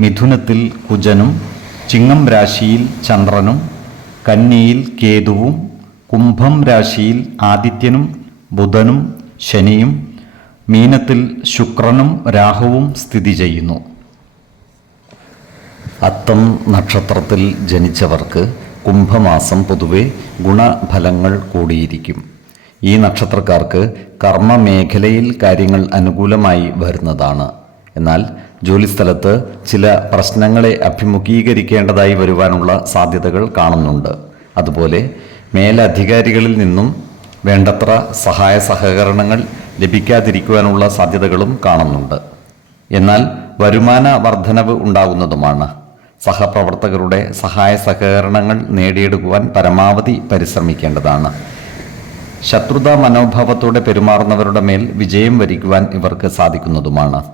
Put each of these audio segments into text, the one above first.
മിഥുനത്തിൽ കുജനും ചിങ്ങം രാശിയിൽ ചന്ദ്രനും കന്നിയിൽ കേതുവും കുംഭം രാശിയിൽ ആദിത്യനും ബുധനും ശനിയും മീനത്തിൽ ശുക്രനും രാഹുവും സ്ഥിതി ചെയ്യുന്നു. അത്തം നക്ഷത്രത്തിൽ ജനിച്ചവർക്ക് കുംഭമാസം പൊതുവെ ഗുണഫലങ്ങൾ കൂടിയിരിക്കും. ഈ നക്ഷത്രക്കാർക്ക് കർമ്മമേഖലയിൽ കാര്യങ്ങൾ അനുകൂലമായി വരുന്നതാണ്. എന്നാൽ ജോലിസ്ഥലത്ത് ചില പ്രശ്നങ്ങളെ അഭിമുഖീകരിക്കേണ്ടതായി വരുവാനുള്ള സാധ്യതകൾ കാണുന്നുണ്ട്. അതുപോലെ മേലധികാരികളിൽ നിന്നും വേണ്ടത്ര സഹായ സഹകരണങ്ങൾ ലഭിക്കാതിരിക്കുവാനുള്ള സാധ്യതകളും കാണുന്നുണ്ട്. എന്നാൽ വരുമാന വർധനവ് ഉണ്ടാകുന്നതുമാണ്. സഹപ്രവർത്തകരുടെ സഹായ സഹകരണങ്ങൾ നേടിയെടുക്കുവാൻ പരമാവധി പരിശ്രമിക്കേണ്ടതാണ്. ശത്രുതാ മനോഭാവത്തോടെ പെരുമാറുന്നവരുടെ മേൽ വിജയം വരിക്കുവാൻ ഇവർക്ക് സാധിക്കുന്നതുമാണ്.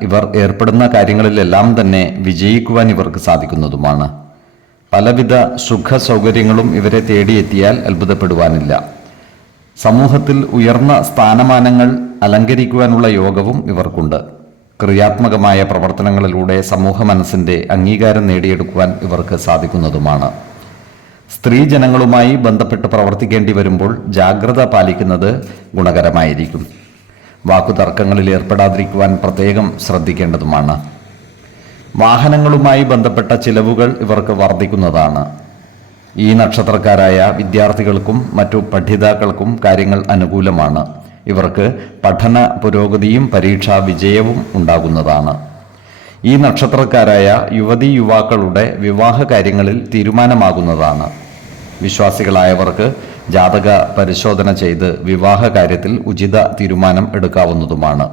ഇവർ ഏർപ്പെടുന്ന കാര്യങ്ങളിലെല്ലാം തന്നെ വിജയിക്കുവാൻ ഇവർക്ക് സാധിക്കുന്നതുമാണ്. പലവിധ സുഖ സൗകര്യങ്ങളും ഇവരെ തേടിയെത്തിയാൽ അത്ഭുതപ്പെടുവാനില്ല. സമൂഹത്തിൽ ഉയർന്ന സ്ഥാനമാനങ്ങൾ അലങ്കരിക്കുവാനുള്ള യോഗവും ഇവർക്കുണ്ട്. ക്രിയാത്മകമായ പ്രവർത്തനങ്ങളിലൂടെ സമൂഹ മനസ്സിന്റെ അംഗീകാരം നേടിയെടുക്കുവാൻ ഇവർക്ക് സാധിക്കുന്നതുമാണ്. സ്ത്രീജനങ്ങളുമായി ബന്ധപ്പെട്ട് പ്രവർത്തിക്കേണ്ടി വരുമ്പോൾ ജാഗ്രത പാലിക്കുന്നത് ഗുണകരമായിരിക്കും. വാക്കുതർക്കങ്ങളിൽ ഏർപ്പെടാതിരിക്കുവാൻ പ്രത്യേകം ശ്രദ്ധിക്കേണ്ടതുമാണ്. വാഹനങ്ങളുമായി ബന്ധപ്പെട്ട ചിലവുകൾ ഇവർക്ക് വർദ്ധിക്കുന്നതാണ്. ഈ നക്ഷത്രക്കാരായ വിദ്യാർത്ഥികൾക്കും മറ്റു പഠിതാക്കൾക്കും കാര്യങ്ങൾ അനുകൂലമാണ്. ഇവർക്ക് പഠന പുരോഗതിയും പരീക്ഷാ വിജയവും ഉണ്ടാകുന്നതാണ്. ഈ നക്ഷത്രക്കാരായ യുവതി യുവാക്കളുടെ വിവാഹ കാര്യങ്ങളിൽ തീരുമാനമാകുന്നതാണ്. വിശ്വാസികളായവർക്ക് ജാതക പരിശോധന ചെയ്ത് വിവാഹ കാര്യത്തിൽ ഉചിത തീരുമാനം എടുക്കാവുന്നതുമാണ്.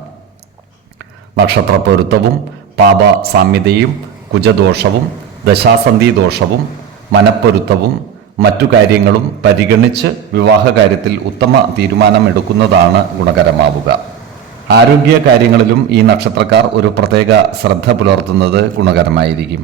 നക്ഷത്ര പൊരുത്തവും പാപ സാമ്യതയും കുജദോഷവും ദശാസന്ധി ദോഷവും മനപ്പൊരുത്തവും മറ്റു കാര്യങ്ങളും പരിഗണിച്ച് വിവാഹ കാര്യത്തിൽ ഉത്തമ തീരുമാനമെടുക്കുന്നതാണ് ഗുണകരമാവുക. ആരോഗ്യ കാര്യങ്ങളിലും ഈ നക്ഷത്രക്കാർ ഒരു പ്രത്യേക ശ്രദ്ധ പുലർത്തുന്നത് ഗുണകരമായിരിക്കും.